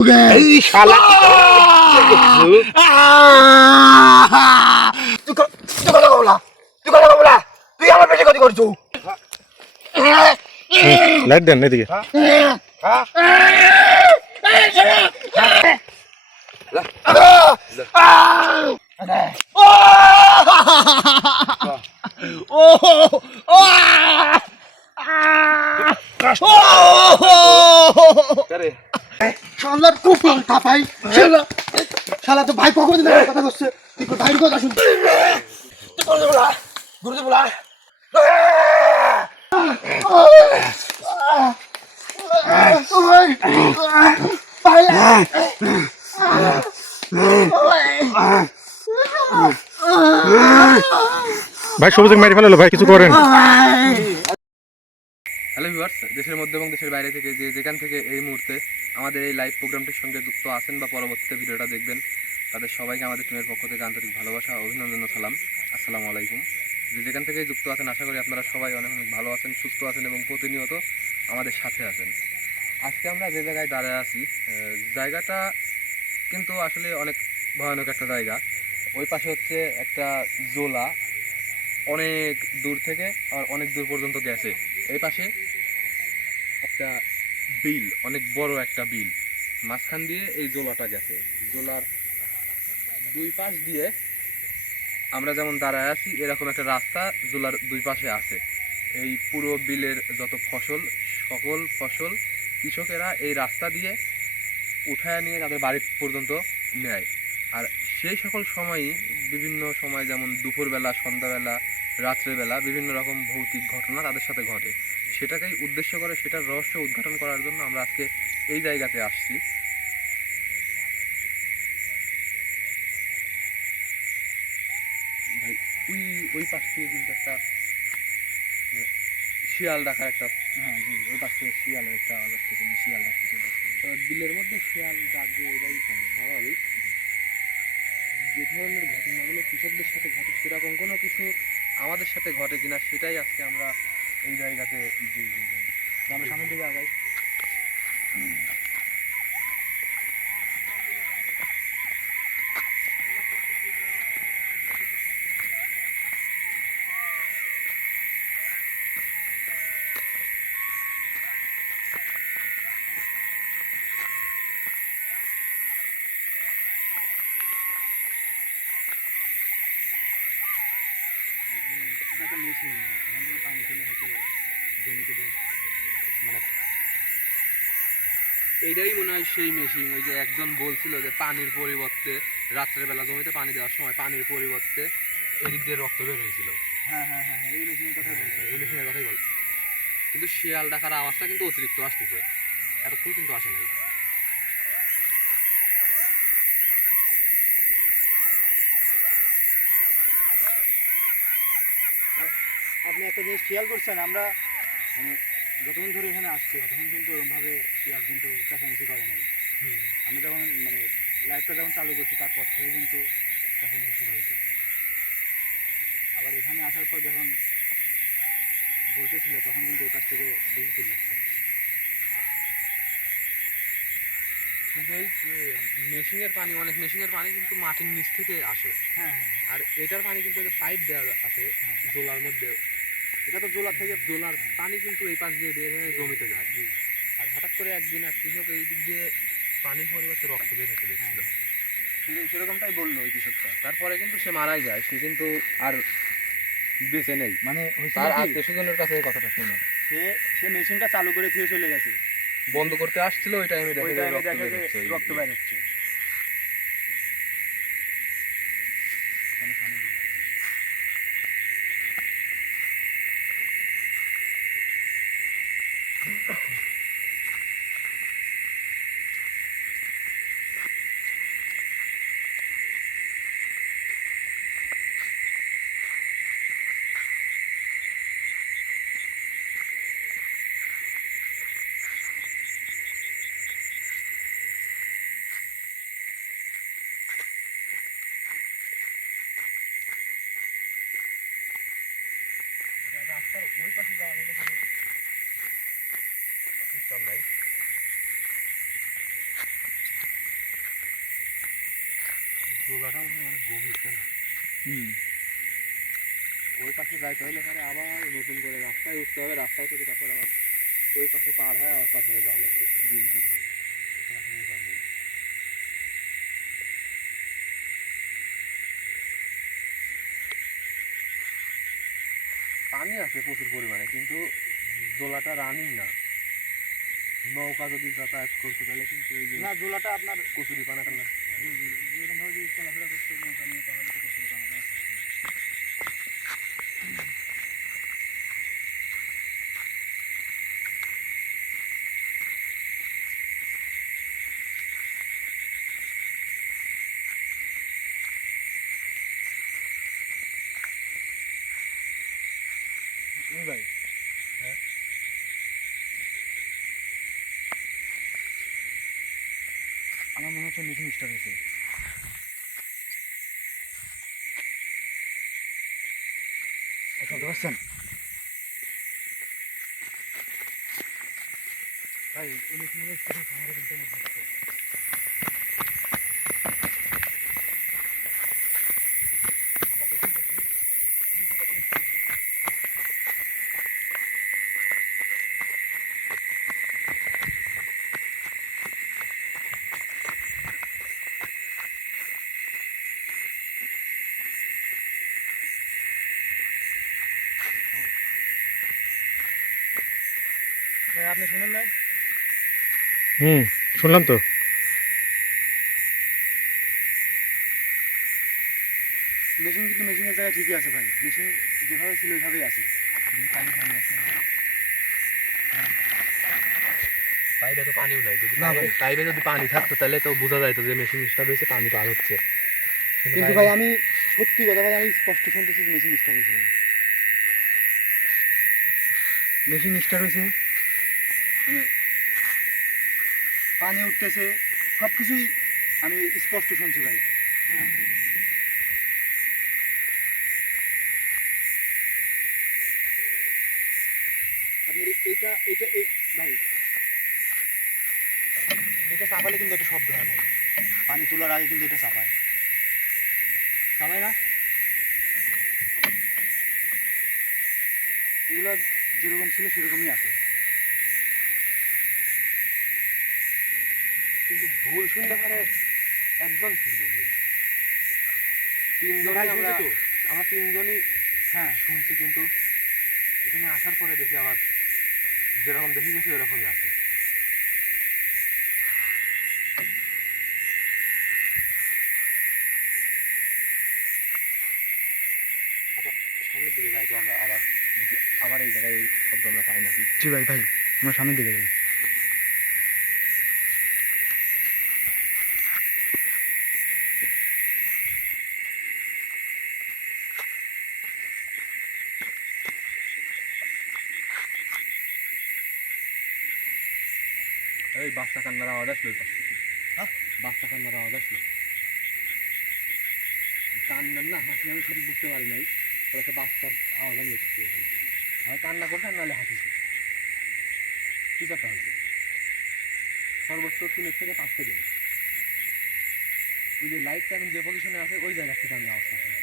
এই শালা তুই আমার পেটে ক্ষতি করছো। লাইট দেন এদিকে। শালার খুব ভাই শালা তো ভাই কখন কথা করছে তুই ভাইয়ের কথা শুন গুরুদেব বলা ভাই সবুজ মেরে ফেলালো ভাই, কিছু করেন। হ্যালো ভিউয়ার্স, দেশের মধ্যে এবং দেশের বাইরে থেকে যেখান থেকে এই মুহূর্তে আমাদের এই লাইভ প্রোগ্রামটির সঙ্গে যুক্ত আছেন বা পরবর্তীতে ভিডিওটা দেখবেন, তাদের সবাইকে আমাদের টিমের পক্ষ থেকে আন্তরিক ভালোবাসা, অভিনন্দন ও সালাম। আসসালামু আলাইকুম। যেখান থেকে যুক্ত আছেন আশা করি আপনারা সবাই অনেক অনেক ভালো আছেন, সুস্থ আছেন এবং প্রতিনিয়ত আমাদের সাথে আছেন। আজকে আমরা যে জায়গায় দাঁড়ায় আছি, জায়গাটা কিন্তু আসলে অনেক ভয়ানক একটা জায়গা। ওই পাশে হচ্ছে একটা জোলা, অনেক দূর থেকে আর অনেক দূর পর্যন্ত গেছে। এই পাশে একটা বিল, অনেক বড় একটা বিল, মাঝখান দিয়ে এই জোলাটা গেছে। জোলার দুই পাশ দিয়ে আমরা যেমন দাঁড়ায় আছি এরকম একটা রাস্তা জোলার দুই পাশে আছে। এই পুরো বিলের যত ফসল, সকল ফসল কৃষকেরা এই রাস্তা দিয়ে উঠায় নিয়ে তাদের বাড়ি পর্যন্ত নেয়। আর সেই সকল সময়ই বিভিন্ন সময় যেমন দুপুরবেলা, সন্ধ্যাবেলা, রাত্রেবেলা বিভিন্ন রকম ভৌতিক ঘটনা তাদের সাথে ঘটে। সেটাকেই উদ্দেশ্য করে, সেটার রহস্য উদ্ঘাটন করার জন্য আমরা আজকে এই জায়গাতে আসছি। ভাই ওই ওই পাশ থেকে কিন্তু একটা শিয়াল ডাকার একটা, হ্যাঁ জি, ওই পাশ থেকে শিয়ালের একটা আওয়াজ থেকে শিয়াল ডাকতেছে। বিলের মধ্যে শিয়াল ডাকবে এটাই স্বাভাবিক। যে ধরনের ঘটনাগুলো কৃষকদের সাথে ঘটে সেরকম কোনো কিছু আমাদের সাথে ঘটে কিনা সেটাই আজকে আমরা এই জায়গাতে আমরা সামনের দিকে আগাই। এইটাই মনে হয় সেই মেশিন, ওই যে একজন বলছিল যে পানির পরিবর্তে রাত্রের বেলা জমিতে পানি দেওয়ার সময় পানির পরিবর্তে এদিক দিয়ে রক্ত বের হয়েছিল। হ্যাঁ হ্যাঁ হ্যাঁ, এই মেশিনের কথাই বলছে, এই মেশিনের কথাই বল। কিন্তু শিয়াল ডাকার আওয়াজটা কিন্তু অতিরিক্ত আসতেছে, এতক্ষণ কিন্তু আসে নাই। আপনি একটা জিনিস খেয়াল করছেন, আমরা মানে যতক্ষণ ধরে এখানে আসছি ততক্ষণ কিন্তু ওরকমভাবে শিয়াল কিন্তু চেঁচামেচি করে নাই। আমরা যখন মানে লাইভটা যখন চালু করছি তারপর থেকে কিন্তু চেঁচামেচি শুরু হয়েছে। আবার এখানে আসার পর যখন বলতেছিল তখন কিন্তু এই কাছ থেকে বেশি চিল্লাচ্ছে। কিন্তু এই মেশিনের পানি, অনেক মেশিনের পানি কিন্তু মাটির নিচ থেকে আসে। হ্যাঁ হ্যাঁ, আর এটার পানি কিন্তু পাইপ দেওয়া আছে জোলার মধ্যে। এটা তো জোলার থেকে জোলার পানি কিন্তু এই পাশ দিয়ে বের হয়ে জমিতে যায়। আর হঠাৎ করে একদিন এক কৃষক এই দিক দিয়ে পানির পরিবর্তে রক্ত বের হতে দেখছিল। সেরকমটাই বললো ওই কৃষকটা। তারপরে কিন্তু সে মারাই যায়, সে কিন্তু আর বেঁচে নেই। মানে তার আত্মীয় স্বজনের কাছে এই কথাটা শুনে সে মেশিনটা চালু করে দিয়ে চলে গেছে, বন্ধ করতে আসছিল, ওই টাইমে দেখে রক্ত বের হচ্ছে। দোলাটা মনে হয় অনেক গভীর, তাই না? ওই পাশে যাইতে হলে পরে আবার নতুন করে রাস্তায় উঠতে হবে, রাস্তায় থেকে তারপর আবার ওই পাশে পার হয় আবার তারপরে যাওয়া লাগবে। জি জি পানি আছে প্রচুর পরিমাণে, কিন্তু দোলাটা রানিং না। নৌকা যদি যাতায়াত করতে তাহলে কিন্তু এই যে না জোলাটা আপনার কচুরি পানা টানা যেরকমভাবে যদি চলাফেরা করতে নৌকা নিয়ে তাহলে তো কচুরি বানাতে হবে। ভাই হ্যাঁ? আমার মনে হচ্ছে মিটিং স্টার্ট হয়েছে। শুনতে পাচ্ছেন ভাই? উনি কি মনে হচ্ছে আমাদের কিন্তু ভাই আপনি শুনেন নাই? শুনলাম তো। মেশিন কিন্তু মেশিনের জায়গায় ঠিকই আছে ভাই, মেশিন যেভাবে ছিল ওইভাবেই আছে। পাইপে তো পানিও নাই, যদি না ভাই। পাইপে যদি পানি থাকতো তাহলে তো বোঝা যাইতো যে মেশিন স্টার্ট হয়েছে, পানি পার হচ্ছে। কিন্তু ভাই আমি সত্যি কথা ভাই, আমি স্পষ্ট শুনতেছি যে মেশিন স্টার্ট হয়েছে। মেশিন স্টার্ট হয়েছে, মানে পানি উঠতেছে, সব কিছুই আমি স্পষ্ট শুনছি ভাই। আপনি এইটা এটা ভাই এটা চাপালে কিন্তু একটা শব্দ হয় ভাই, পানি তোলার আগে কিন্তু এটা চাপায়, চাপায় না? এগুলো যেরকম ছিল সেরকমই আছে। কিন্তু ভুল শুনতে পারে একজন শুনবে ভুল, ভাই তিনজনই শুনছি তো। আমরা তিনজনই হ্যাঁ শুনছি, কিন্তু এখানে আসার পরে দেখি আবার যেরকম দেখে গেছি ওরকমই আছে। আচ্ছা সামনের দিকে যাই তো আমরা, আবার দেখি আবার এই জায়গায় এই শব্দ আমরা পাই নাকি। জি ভাই, ভাই আমরা সামনের দিকে যাই। এই বাচ্চা কান্নার আওয়াজ আসলো ওই পাশ থেকে। হ্যাঁ? বাচ্চা কান্নার আওয়াজ আসলো। কান্নার না হাসি আমি সঠিক বুঝতে পারি নাই, একটা বাচ্চার আওয়াজ আমি দেখতে পেয়েছি। আর কান্না করছে আর নাহলে হাসিছে, কিছু একটা হয়েছে। সর্বোচ্চ 3 থেকে 5 সেকেন্ড। ওই যে লাইটটা এখন যে পজিশনে আছে ওই জায়গা থেকে আমি আওয়াজটা শুনছি।